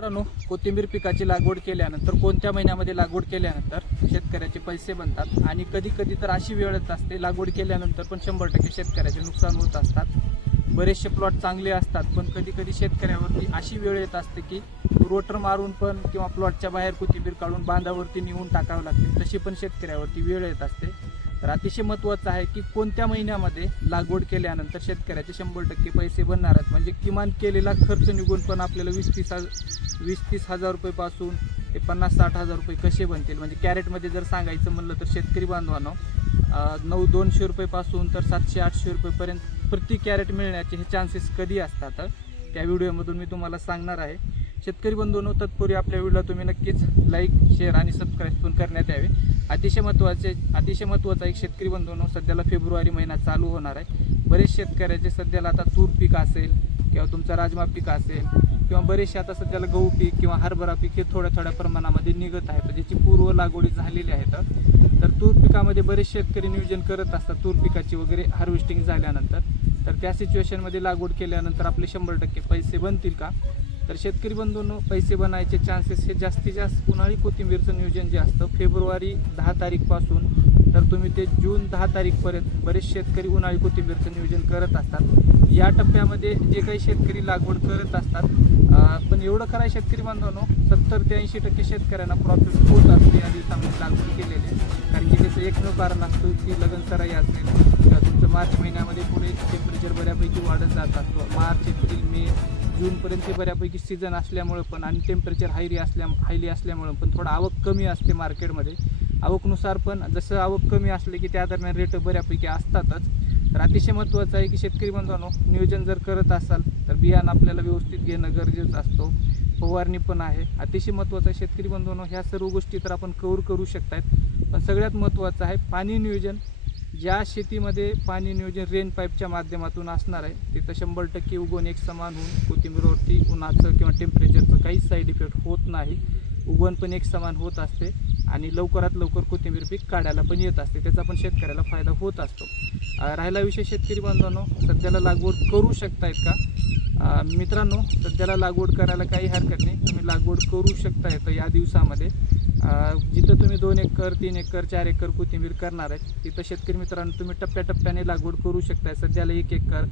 मित्रांनो, कोथिंबीर पिकाची लागवड केल्यानंतर कोणत्या महिन्यामध्ये लागवड केल्यानंतर शेतकऱ्याचे पैसे बनतात आणि कधी कधी तर अशी वेळ येत असते लागवड केल्यानंतर पण 100% शेतकऱ्याचे नुकसान होत असतात। बरेचसे प्लॉट चांगले असतात पण कधी कधी शेतकऱ्यावरती अशी वेळ येत असते की रोटर मारून पण किंवा प्लॉटच्या बाहेर कोथिंबीर काढून बांधावरती नेऊन टाकावे लागते, तशी पण शेतकऱ्यावरती वेळ येत असते। तर अतिशय महत्त्वाचं आहे की कोणत्या महिन्यामध्ये लागवड केल्यानंतर शेतकऱ्याचे 100% पैसे बनणार आहेत, म्हणजे किमान केलेला खर्च निघून पण आपल्याला 20-30 हजार रुपयेपासून ते 50-60 हजार रुपये कसे बनतील। म्हणजे कॅरेटमध्ये जर सांगायचं म्हणलं तर शेतकरी बांधवांनो 200 रुपयेपासून तर 700-800 रुपयेपर्यंत प्रति कॅरेट मिळण्याचे हे चान्सेस कधी असतात त्या व्हिडिओमधून मी तुम्हाला सांगणार आहे। शेतकरी बंधूंनो, तत्पूर्वी आपल्या व्हिडिओला तुम्ही नक्कीच लाईक, शेअर आणि सबस्क्राईब पण करण्यात यावे। अतिशय महत्त्वाचा एक शेतकरी बंधूंनो, सध्याला फेब्रुवारी महिना चालू होणार आहे। बरेच शेतकऱ्याचे सध्याला आता तूर पीक असेल किंवा तुमचा राजमा पीक असेल किंवा बरेचसे आता सध्याला गहू पीक किंवा हरभरा पीक हे थोड्या प्रमाणामध्ये निघत आहे, ज्याची पूर्व लागवडी झालेली आहेत। तर तूर पिकामध्ये बरेच शेतकरी नियोजन करत असतात तूर पिकाची वगैरे हार्वेस्टिंग झाल्यानंतर। तर त्या सिच्युएशनमध्ये लागवड केल्यानंतर आपले 100% पैसे बनतील का? तर शेतकरी बंधूंनो, पैसे बनायचे चान्सेस हे जास्तीत जास्त उन्हाळी कोथिंबीरचं नियोजन जे असतं फेब्रुवारी 10 तारीखपासून तर तुम्ही ते जून 10 तारीखपर्यंत बरेच शेतकरी उन्हाळी कोथिंबीरचं नियोजन करत असतात। या टप्प्यामध्ये जे काही शेतकरी लागवड करत असतात पण एवढं खरं आहे शेतकरी बांधवांनो, 70 ते 80% शेतकऱ्यांना प्रॉफिट होत असते या दिवसामध्ये लागवड केलेले। कारण की त्याचं एकमेव कारण असतं की लगनसराई असेल किंवा तुमचं मार्च महिन्यामध्ये पुढे टेम्परेचर बऱ्यापैकी वाढत जात असतो। मार्च, एप्रिल, मे, जूनपर्यंत ते बऱ्यापैकी सीझन असल्यामुळं पण आणि टेम्परेचर हायली असल्यामुळं पण थोडं आवक कमी असते मार्केटमध्ये। आवकनुसार पण जसं आवक कमी असले की त्या दरम्यान रेट बऱ्यापैकी असतातच। तर अतिशय महत्त्वाचं आहे की शेतकरी बांधवांनो, नियोजन जर करत असाल तर बियाणं आपल्याला व्यवस्थित घेणं गरजेचं असतो, फवारणी पण आहे। अतिशय महत्त्वाचं आहे शेतकरी बांधवांनो, ह्या सर्व गोष्टी तर आपण करू शकतायत, पण सगळ्यात महत्त्वाचं आहे पाणी नियोजन। ज्या शेतीमध्ये पाणी नियोजन रेन पाईपच्या माध्यमातून असणार आहे तिथं 100% उगवण एक समान होऊन कोथिंबीरवरती उन्हाचं किंवा टेम्परेचरचं काहीच साईड इफेक्ट होत नाही, उगवण पण एक समान होत असते आणि लवकरात लवकर कोथिंबीर पीक काढायला पण येत असते, त्याचा पण शेतकऱ्याला फायदा होत असतो। राहिला विषय शेतकरी बांधवांनो, सध्याला लागवड करू शकतायत का? मित्रांनो, सध्याला लागवड करायला काही हरकत नाही, तुम्ही लागवड करू शकतायत या दिवसामध्ये। जिथं तुम्ही 2 एकर, 3 एकर, 4 एकर कोथिंबीर करणार आहेत तिथं शेतकरी मित्रांनो तुम्ही टप्प्याटप्प्याने लागवड करू शकताय। सध्याला 1 एकर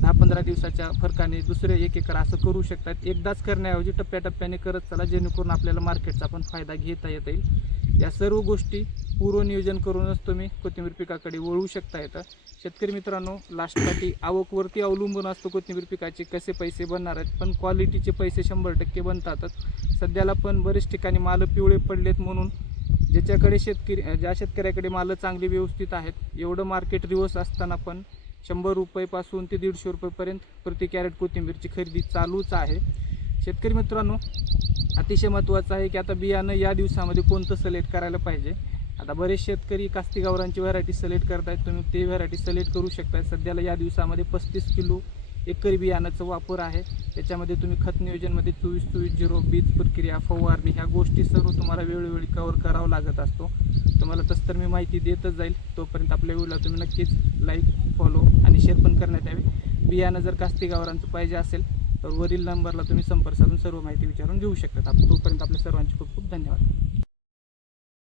10-15 दिवसाच्या फरकाने दुसरे 1 एकर असं करू शकतात। एकदाच करण्याऐवजी टप्प्याटप्प्याने करत चला, जेणेकरून आपल्याला मार्केटचा पण फायदा घेता येईल। या सर्व गोष्टी पूर्व नियोजन करूनच तुम्ही कोथिंबीर पिकाकडे वळू शकता। शेतकरी मित्रांनो, लास्टसाठी आवकवरती अवलंबून असतो कोथिंबीर पिकाचे कसे पैसे बनणार आहेत, पण क्वालिटीचे पैसे 100% बनतातच। सध्याला पण बरेच ठिकाणी माल पिवळे पडलेत, म्हणून ज्या शेतकऱ्याकडे माल चांगले व्यवस्थित आहेत, एवढं मार्केट रिवर्स असताना पण 100 रुपयेपासून ते 150 रुपयेपर्यंत प्रति कॅरेट कोथिंबीरची खरेदी चालूच आहे। शेतकरी मित्रांनो, अतिशय महत्त्वाचं आहे की आता बियाणं या दिवसामध्ये कोणतं सिलेक्ट करायला पाहिजे। आता बरेच शेतकरी कास्ती गावरांची व्हरायटी सिलेक्ट करतायत, तुम्ही ते व्हरायटी सिलेक्ट करू शकताय। सध्याला या दिवसामध्ये 35 किलो एकरी बियाणाचं वापर आहे, त्याच्यामध्ये तुम्ही खत नियोजनमध्ये 24-24-0 बीज प्रक्रिया, फवारणी ह्या गोष्टी सर्व तुम्हाला वेळोवेळी कव्हर करावं लागत असतो। तुम्हाला तसं तर मी माहिती देतच जाईल, तोपर्यंत आपल्या व्हिडिओला तुम्ही नक्कीच लाईक, फॉलो आणि शेअर पण करण्यात यावे। बियाणं जर कास्ती गावरांचं पाहिजे असेल तर वरील नंबरला तुम्ही संपर्क साधून सर्व माहिती विचारून घेऊ शकता। तोपर्यंत आपल्या सर्वांचे खूप खूप धन्यवाद।